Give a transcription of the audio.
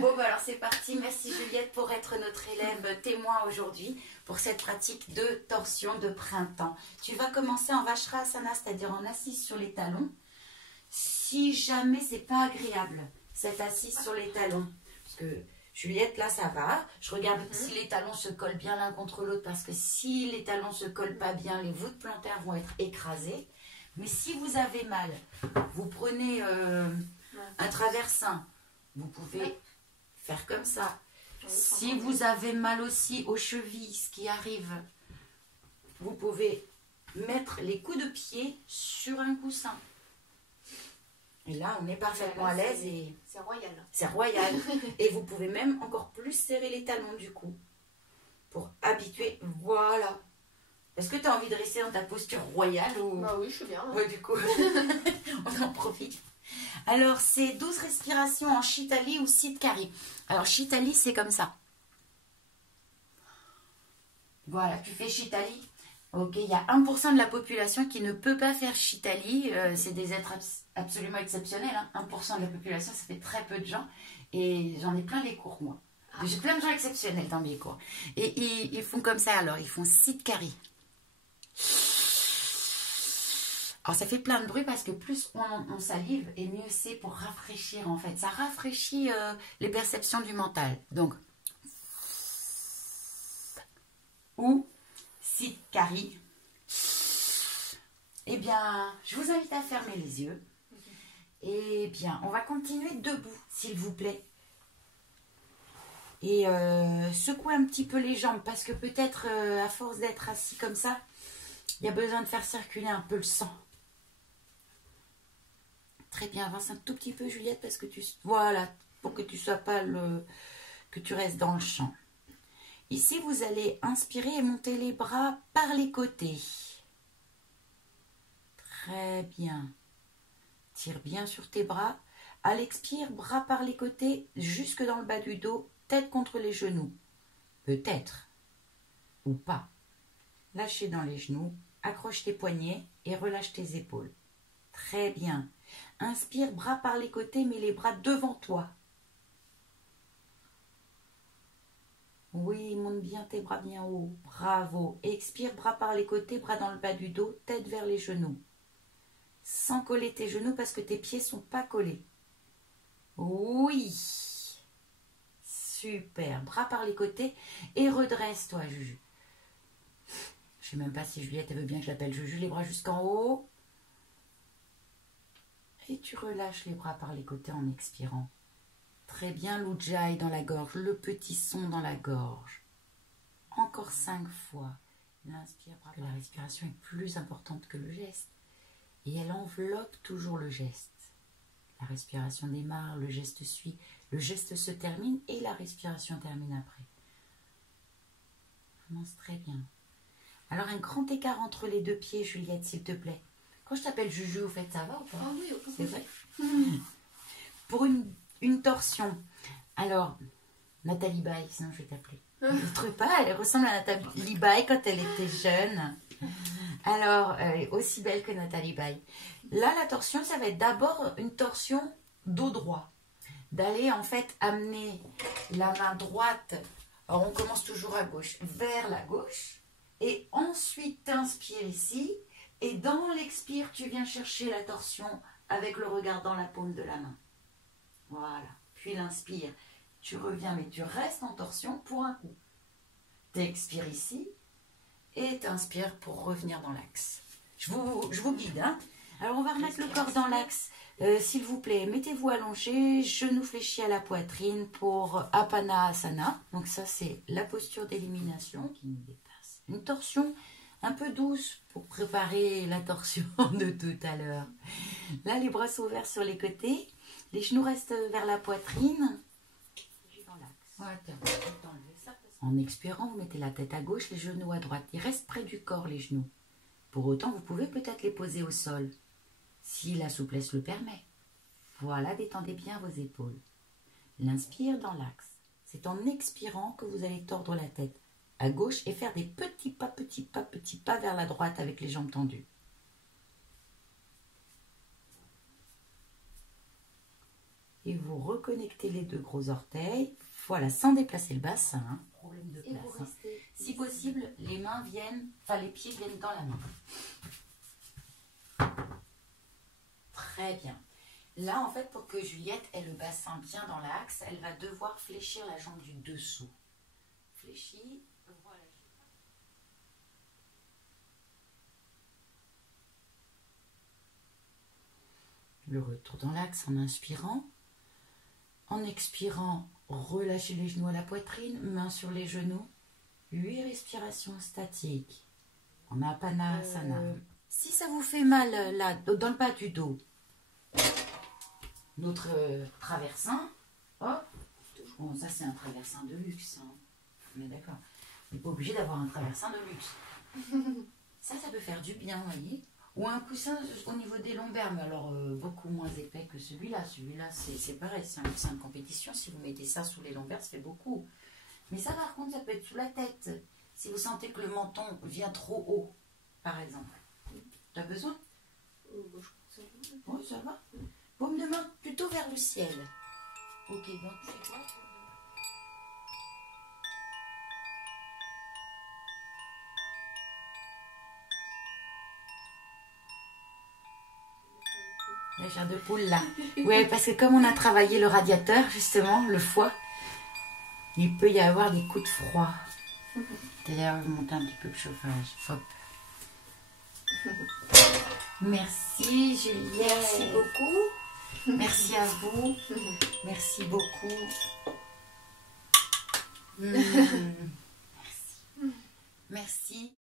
Bon, bah alors c'est parti. Merci Juliette pour être notre élève témoin aujourd'hui pour cette pratique de torsion de printemps. Tu vas commencer en Vajrasana, c'est-à-dire en assise sur les talons. Si jamais c'est pas agréable, cette assise sur les talons, parce que Juliette, là, ça va. Je regarde si les talons se collent bien l'un contre l'autre, parce que si les talons se collent pas bien, les voûtes plantaires vont être écrasées. Mais si vous avez mal, vous prenez un traversin. Vous pouvez faire comme ça. Si vous avez mal aussi aux chevilles, ce qui arrive, vous pouvez mettre les coups de pied sur un coussin. Et là, on est parfaitement à l'aise et c'est royal. C'est royal. Et vous pouvez même encore plus serrer les talons du coup pour habituer. Voilà. Est-ce que tu as envie de rester dans ta posture royale ou... Bah oui, je suis bien. Ouais, du coup, on en profite. Alors, c'est 12 respirations en Shitali ou Siddhkari. Alors, Shitali, c'est comme ça. Voilà, tu fais Shitali. Ok, il y a 1% de la population qui ne peut pas faire Shitali. C'est des êtres absolument exceptionnels. Hein. 1% de la population, ça fait très peu de gens. Et j'en ai plein les cours, moi. J'ai plein de gens exceptionnels dans mes cours. Et ils font comme ça, alors. Ils font Siddhkari. Alors ça fait plein de bruit parce que plus on salive et mieux c'est pour rafraîchir en fait. Ça rafraîchit les perceptions du mental. Donc, ou Siddhkari. Eh bien, je vous invite à fermer les yeux. Eh bien, on va continuer debout, s'il vous plaît. Et secouer un petit peu les jambes parce que peut-être à force d'être assis comme ça, il y a besoin de faire circuler un peu le sang. Très bien, avance un tout petit peu Juliette parce que tu... Voilà, pour que tu sois pas le... que tu restes dans le champ. Ici, vous allez inspirer et monter les bras par les côtés. Très bien. Tire bien sur tes bras. À l'expire, bras par les côtés, jusque dans le bas du dos, tête contre les genoux. Peut-être. Ou pas. Lâchez dans les genoux, accroche tes poignets et relâche tes épaules. Très bien. Inspire, bras par les côtés, mets les bras devant toi. Oui, monte bien tes bras bien haut. Bravo. Expire, bras par les côtés, bras dans le bas du dos, tête vers les genoux. Sans coller tes genoux parce que tes pieds ne sont pas collés. Oui. Super. Bras par les côtés et redresse-toi, Juju. Je ne sais même pas si Juliette veut bien que je l'appelle Juju. Les bras jusqu'en haut. Et tu relâches les bras par les côtés en expirant. Très bien, l'Ujjayi dans la gorge, le petit son dans la gorge. Encore 5 fois. L'inspire, la respiration est plus importante que le geste. Et elle enveloppe toujours le geste. La respiration démarre, le geste suit, le geste se termine et la respiration termine après. Commence très bien. Alors un grand écart entre les deux pieds, Juliette, s'il te plaît. Quand je t'appelle Juju, au fait, ça va ou pas? Ah oui, c'est vrai. Pour une torsion. Alors, Nathalie Baye, sinon je vais t'appeler. Je trouve pas, elle ressemble à Nathalie Baye quand elle était jeune. Alors, elle est aussi belle que Nathalie Baye. Là, la torsion, ça va être d'abord une torsion dos droit. D'aller en fait amener la main droite, alors on commence toujours à gauche, vers la gauche. Et ensuite, tu inspires ici. Et dans l'expire, tu viens chercher la torsion avec le regard dans la paume de la main. Voilà. Puis l'inspire, tu reviens, mais tu restes en torsion pour un coup. Tu expires ici et tu inspires pour revenir dans l'axe. Je vous guide. Hein. Alors, on va remettre le corps dans l'axe. S'il vous plaît, mettez-vous allongé, genoux fléchis à la poitrine pour Apanasana. Donc ça, c'est la posture d'élimination qui nous dépasse. Une torsion un peu douce pour préparer la torsion de tout à l'heure. Là, les bras sont ouverts sur les côtés. Les genoux restent vers la poitrine. En expirant, vous mettez la tête à gauche, les genoux à droite. Ils restent près du corps, les genoux. Pour autant, vous pouvez peut-être les poser au sol, si la souplesse le permet. Voilà, détendez bien vos épaules. L'inspire dans l'axe. C'est en expirant que vous allez tordre la tête à gauche et faire des petits pas vers la droite avec les jambes tendues. et vous reconnectez les 2 gros orteils. Voilà, sans déplacer le bassin. Hein. Problème de place. Hein. Si possible, les mains viennent, enfin les pieds viennent dans la main. Très bien. Là, en fait, pour que Juliette ait le bassin bien dans l'axe, elle va devoir fléchir la jambe du dessous. Fléchis. Voilà. Le retour dans l'axe en inspirant. En expirant, relâchez les genoux à la poitrine, mains sur les genoux. 8 respirations statiques. En Apanasana. Si ça vous fait mal là, dans le bas du dos, notre traversin, hop, bon, ça c'est un traversin de luxe, hein. On est d'accord. On n'est pas obligé d'avoir un traversin de luxe. Ça peut faire du bien, vous voyez. Ou un coussin au niveau des lombaires, mais alors beaucoup moins épais que celui-là. Celui-là, c'est pareil, c'est un coussin de compétition. Si vous mettez ça sous les lombaires, ça fait beaucoup. Mais ça, par contre, ça peut être sous la tête. Si vous sentez que le menton vient trop haut, par exemple. T'as besoin? Oui, ça va. Paume de main plutôt vers le ciel. Ok, donc c'est quoi? La chair de poule là. Oui, parce que comme on a travaillé le radiateur, justement, le foie, il peut y avoir des coups de froid. D'ailleurs, vous montez un petit peu le chauffage. Hop. Merci Juliette. Merci beaucoup. Merci à vous. Merci beaucoup. Merci. Merci.